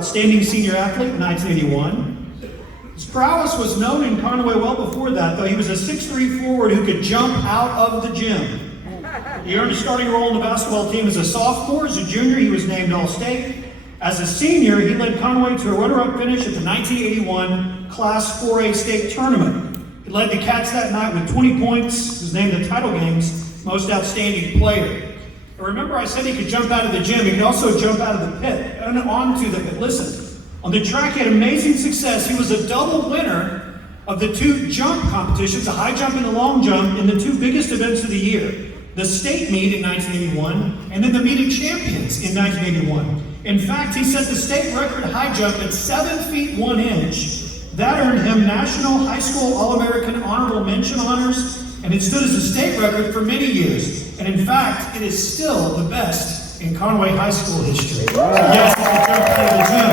Outstanding senior athlete in 1981. His prowess was known in Conway well before that, though. He was a 6'3" forward who could jump out of the gym. He earned a starting role in the basketball team as a sophomore. As a junior, he was named All-State. As a senior, he led Conway to a runner-up finish at the 1981 Class 4A state tournament. He led the Cats that night with 20 points. He was named the title game's most outstanding player. And remember, I said he could jump out of the gym. He could also jump out of the pit and onto the pit. Listen, on the track, he had amazing success. He was a double winner of the two jump competitions, the high jump and the long jump, in the two biggest events of the year. The state meet in 1981, and then the meet of champions in 1981. In fact, he set the state record high jump at 7 feet 1 inch. That earned him National High School All-American Honorable Mention honors, and it stood as a state record for many years. And in fact, it is still the best in Conway High School history. So yes, he can jump out of the gym.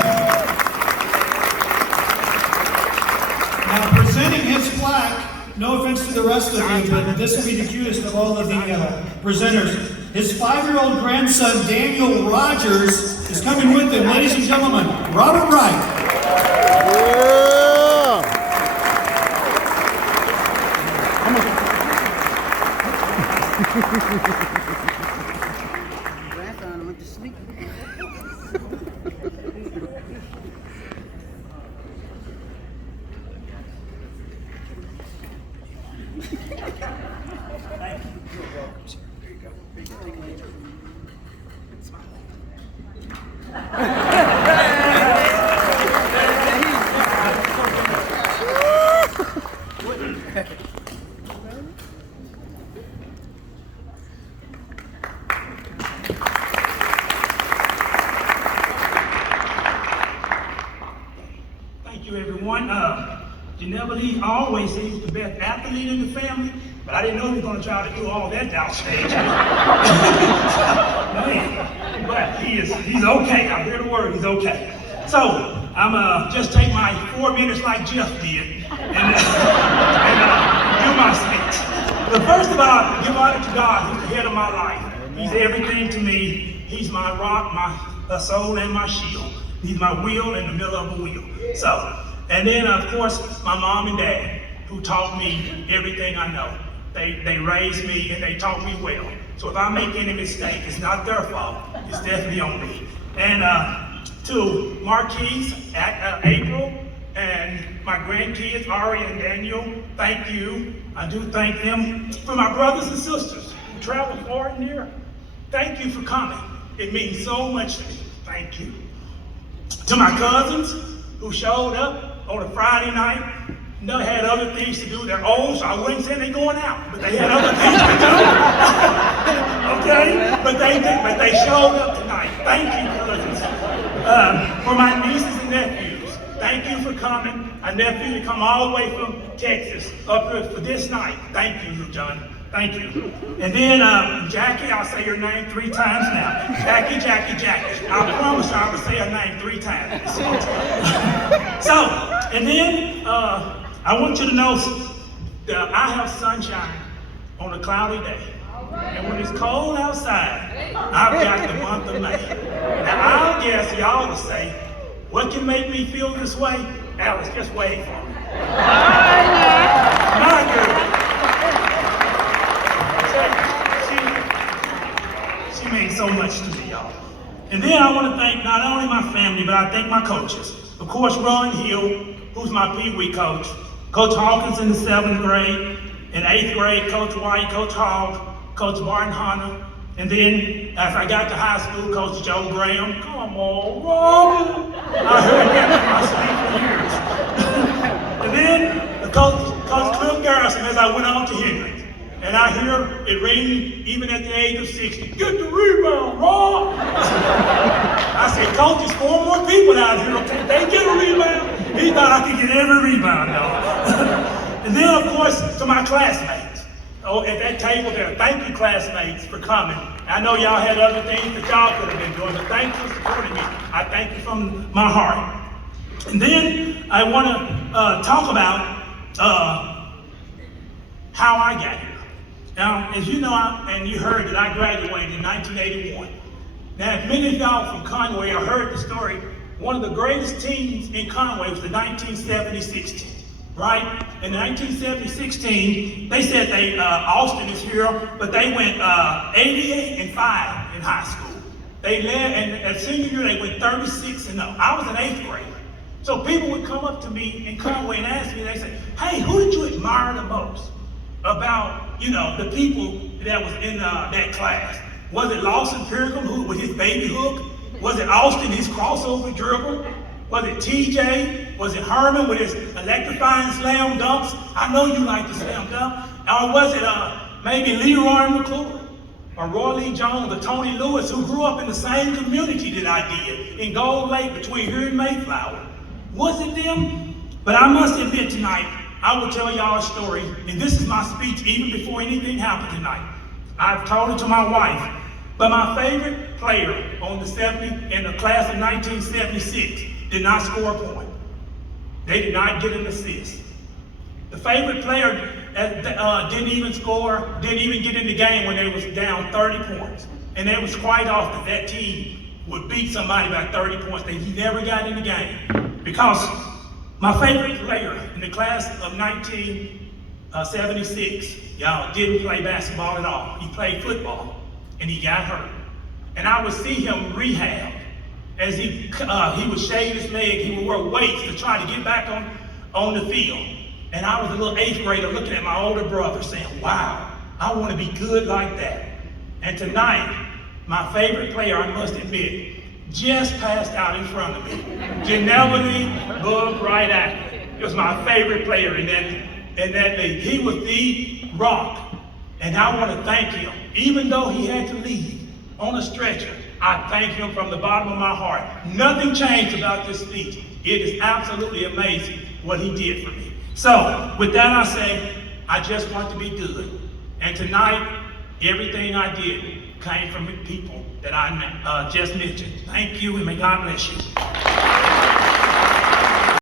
Now, presenting his plaque, no offense to the rest of you, but this will be the cutest of all of the presenters. His 5-year-old grandson, Daniel Rogers, is coming with him. Ladies and gentlemen, Robert Wright. Grandson went to sleep. Thank you, everyone. Janelle Lee always says he's the best athlete in the family, but I didn't know he was going to try to do all that downstage. Man, but he's okay. I hear the word, he's okay. So, I'm just take my 4 minutes like Jeff did and do my speech. But first of all, give honor to God, who's the head of my life. He's everything to me. He's my rock, my soul, and my shield. He's my wheel in the middle of a wheel. So, and then of course, my mom and dad, who taught me everything I know. They raised me and they taught me well. So if I make any mistake, it's not their fault. It's definitely on me. And to Marquise, April, and my grandkids, Ari and Daniel, thank you. I do thank them. For my brothers and sisters who travel far and near, thank you for coming. It means so much to me. Thank you. To my cousins who showed up on a Friday night, they had other things to do. They're old, so I wouldn't say they're going out, but they had other things to do. Okay? But they showed up tonight. Thank you, cousins. For my nieces and nephews, thank you for coming. A nephew to come all the way from Texas up here for this night. Thank you, John. Thank you. And then Jackie, I'll say your name 3 times now. Jackie. I promise I will say her name 3 times. So, and then I want you to know that I have sunshine on a cloudy day. And when it's cold outside, I've got the month of May. Now I'll guess y'all will say, what can make me feel this way? Alice, just wait for me. My girl. She means so much to me, y'all. And then I want to thank not only my family, but I thank my coaches. Of course, Ron Hill, who's my Pee Wee coach. Coach Hawkins in the 7th grade. In 8th grade, Coach White, Coach Hogg, Coach Barton Hunter. And then, as I got to high school, Coach Joe Graham. Come on, Robin. I heard that in my sleep for years. And then, Coach Cliff Garrison, as I went on to Henry. And I hear it ring even at the age of 60. Get the rebound, Rob! I said, Coach, there's 4 more people out here. Okay, they get a rebound. He thought I could get every rebound, though. And then, of course, to my classmates. Oh, at that table there, thank you, classmates, for coming. I know y'all had other things that y'all could have been doing, but thank you for supporting me. I thank you from my heart. And then I want to talk about how I got here. Now, as you know, and you heard that I graduated in 1981. Now, if many of y'all from Conway have heard the story, one of the greatest teams in Conway was the 1976 team, right? In the 1976 team, they said Austin is here, but they went 88-5 in high school. They led, and at senior year, they went 36-0. I was in 8th grade. So people would come up to me in Conway and ask me, they say, hey, who did you admire the most about, the people that was in that class? Was it Lawson Pirkham with his baby hook? Was it Austin, his crossover dribble? Was it TJ? Was it Herman with his electrifying slam dunks? I know you like the slam dunk. Or was it maybe Leroy McClure? Or Roy Lee Jones or Tony Lewis, who grew up in the same community that I did, in Gold Lake between here and Mayflower? Was it them? But I must admit tonight, I will tell y'all a story, and this is my speech even before anything happened tonight. I've told it to my wife, but my favorite player on the 70 in the class of 1976 did not score a point. They did not get an assist. The favorite player didn't even get in the game when they was down 30 points. And it was quite often that team would beat somebody by 30 points. He never got in the game. Because my favorite player in the class of 1976, y'all, didn't play basketball at all. He played football, and he got hurt. And I would see him rehab. As he would shave his leg, he would wear weights to try to get back on the field. And I was a little 8th grader looking at my older brother saying, wow, I want to be good like that. And tonight, my favorite player, I must admit, just passed out in front of me. Ginelli Bug Wright Actor. He was my favorite player in that league. He was the rock. And I want to thank him. Even though he had to leave on a stretcher, I thank him from the bottom of my heart. Nothing changed about this speech. It is absolutely amazing what he did for me. So, with that I say, I just want to be good. And tonight, everything I did came from the people that I just mentioned. Thank you, and may God bless you.